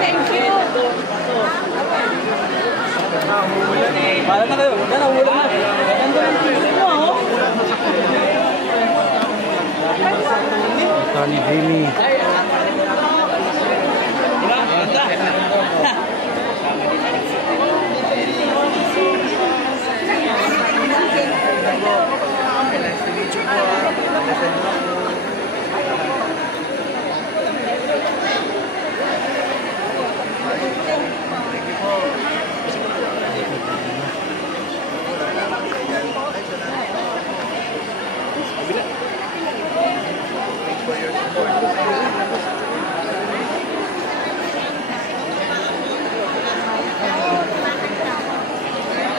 Thank you. Para na kayo. Yan ang ulam na. Ganda ng presyo mo. Ito ni Jimmy.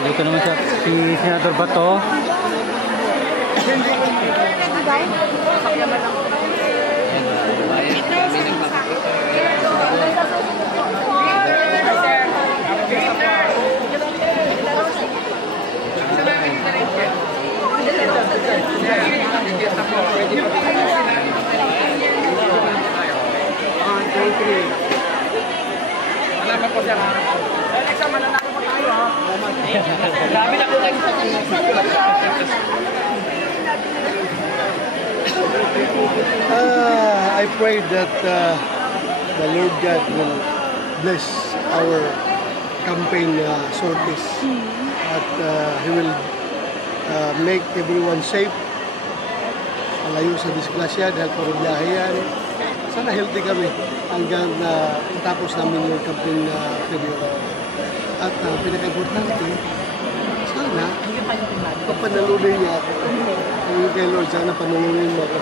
Dito naman si Senator Bato. I pray that the Lord God will bless our campaign sorties at He will make everyone safe, malayo sa disgrasya dahil puro biyahe yan. Sana healthy kami hanggang matapos namin yung campaign period. At pinaka-importante, sana papanalunin niya ako. Ang kay Lord, sana panalunin mo ako.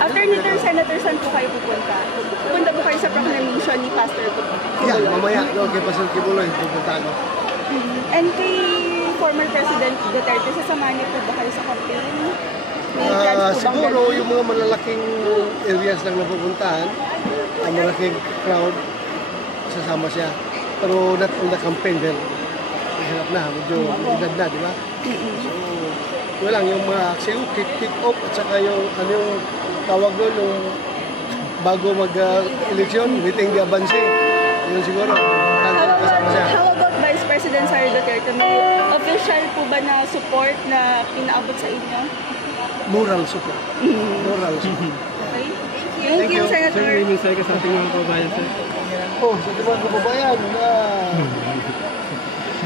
After nito, Senator, saan po kayo pupunta? Pupunta po kayo sa proclamation ni Pastor Kibuloy? Yeah, mamaya, no, kay Pastor Kibuloy, pupunta ako. And kay former President Duterte, sasamahan niyo po ba kayo sa campaign? Siguro yung mga malalaking areas lang napupuntahan, ang malaking crowd, sasama siya. Pero not on the campaign dahil mahirap na, medyo edad na, di ba? So, walang yung mga kick-off at saka yung, ano yung tawag doon, yung bago mag-eleksyon, meeting the abanse. Yun siguro, kasama siya. How about Vice President Sara Duterte? May official po ba na support na pinaabot sa inyo? Moral support. Moral support. Okay. Thank you, Senator. Sir, may mensahe ka sa ating mga kababayan, sir? Oh, sa mga kababayan na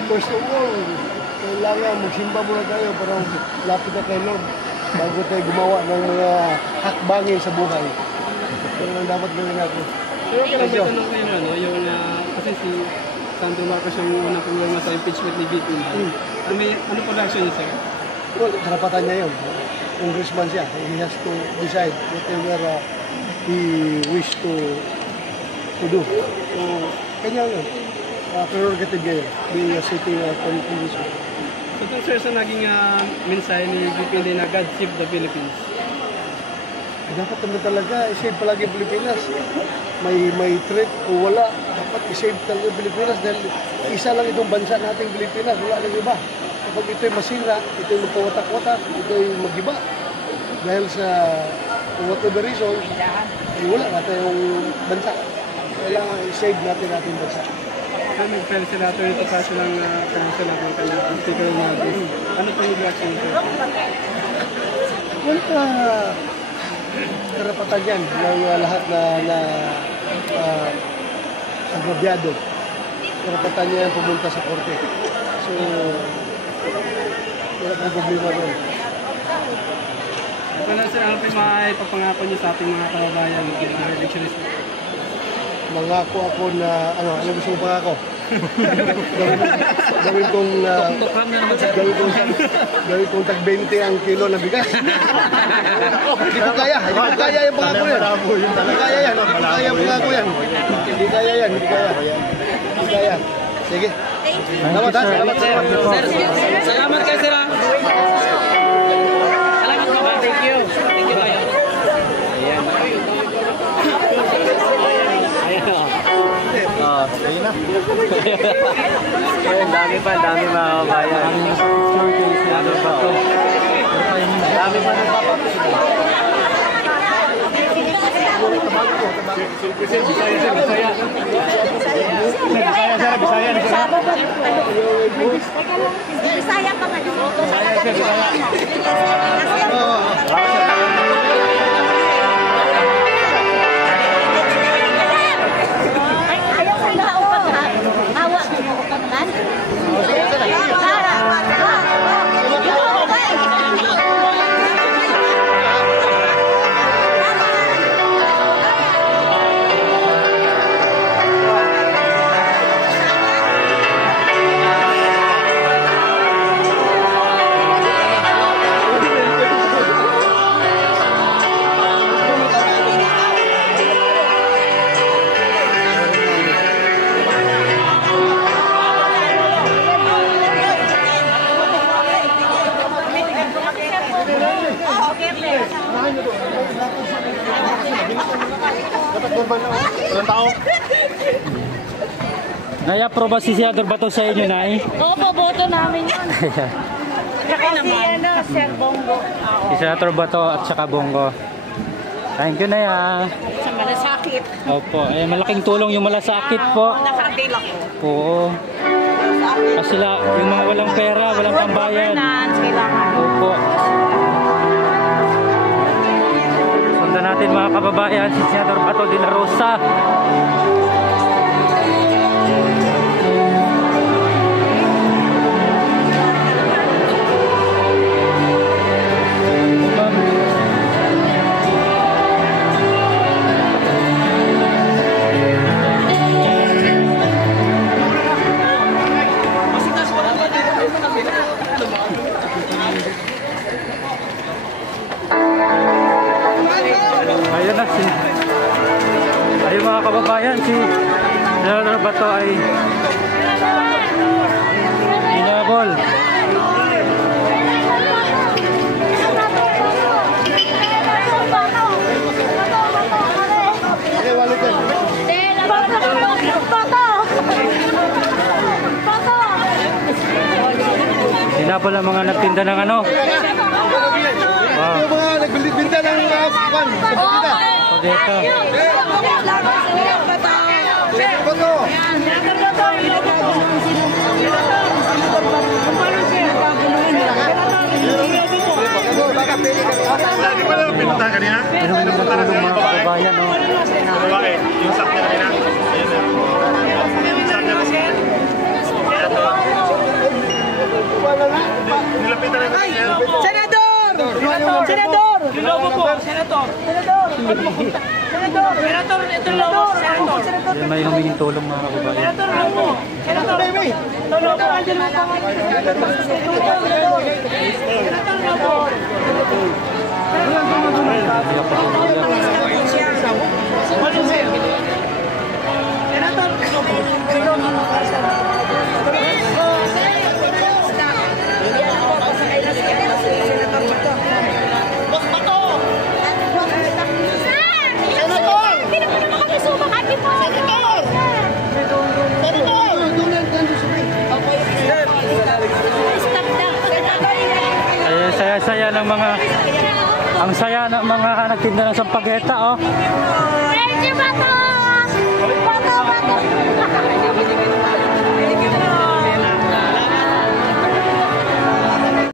first of all, kailangan magsimba muna tayo para lapit na kay Lord bago tayo gumawa ng mga hakbangin sa buhay. Ito ang dapat gawin natin. Sir, okay lang ba tanong kayo na, no? Yung, kasi si Sandro Marcos yung unang problema sa impeachment ni VP. Ano po reaction niya, sir? Well, karapatan niya yun. Congressman siya. He has to decide whatever he wish to do. So, kanya yun. Prerogative niya yun. Being a sitting congressman. So, ito, sir, sa naging mensahe ni VP na God save the Philippines. Dapat naman talaga, i-save palagi ang Pilipinas. May threat o wala, dapat i-save talaga ang Pilipinas dahil isa lang itong bansa nating Pilipinas, wala nang iba. Kapag ito'y masira, ito'y magpawatak-watak, ito'y mag-iba. Dahil sa whatever reason, wala na tayong bansa. Kailangan i-save natin ating bansa. Kaya nag-file sila ito ito pa silang cancel ako ng kanyang article na ano po yung reaction niyo, sir? Punta karapatan yan ng lahat na agrabyado. Karapatan niya yan pumunta sa korte. So, wala kang problema doon. Ito na, sir, ano po yung maipapangako niyo sa ating mga kababayan ng electionist? Mangako ako na, ano gusto mong pangako? Gawin kong tag 20 ang kilo na bigas. Hindi ko kaya yung pangako yan. Hindi kaya yan, Hindi kaya. Sige. Salamat, salamat. Salamat kayo, sir. Salamat po. Thank you. Thank you kayo. Ayun na. Ayun, dami mga kabayan. Dami pa nagpapapit. Bisaya pa nga. Ayaw sa naupan ha. Hawa sa naupan kan. Nai-approve ba si Senador Bato sa inyo, Nay? Oo, boto namin yun. Saka si Sir Bongo. Si Senator Bato at saka Bongo. Thank you, Nay. Sa malasakit. Opo, malaking tulong yung malasakit po. Nakadila ko. Oo. Kasi yung mga walang pera, walang pambayad. Kailangan. Opo. Sundan natin mga kababayan, si Senador Bato de la Rosa. Ayun na ayun mga kababayan, si Senador Bato ay inabol. Sinapol ang mga nagtinda ng ano. Wow. Yung mga nagbinta ng pan sa pagkita. Pagkita. Bato! Di ba lang pinuntahan kanina? Pinuntahan kanina mga kababayan, no? Babae, yung sakya kanina. Sakya kasi. Nilapitan na kasi. Senador! Senador! Lobo po, Senator. Senator, ito lobo, Senator. Yan may humingin tulong mga kababayan. Senator, lobo. Senator, lobo. Andyan mo pa. Senator, lobo. Saya ng mga ang saya ng mga nagtinda ng sampageta, oh. Bato! Bato! Bato!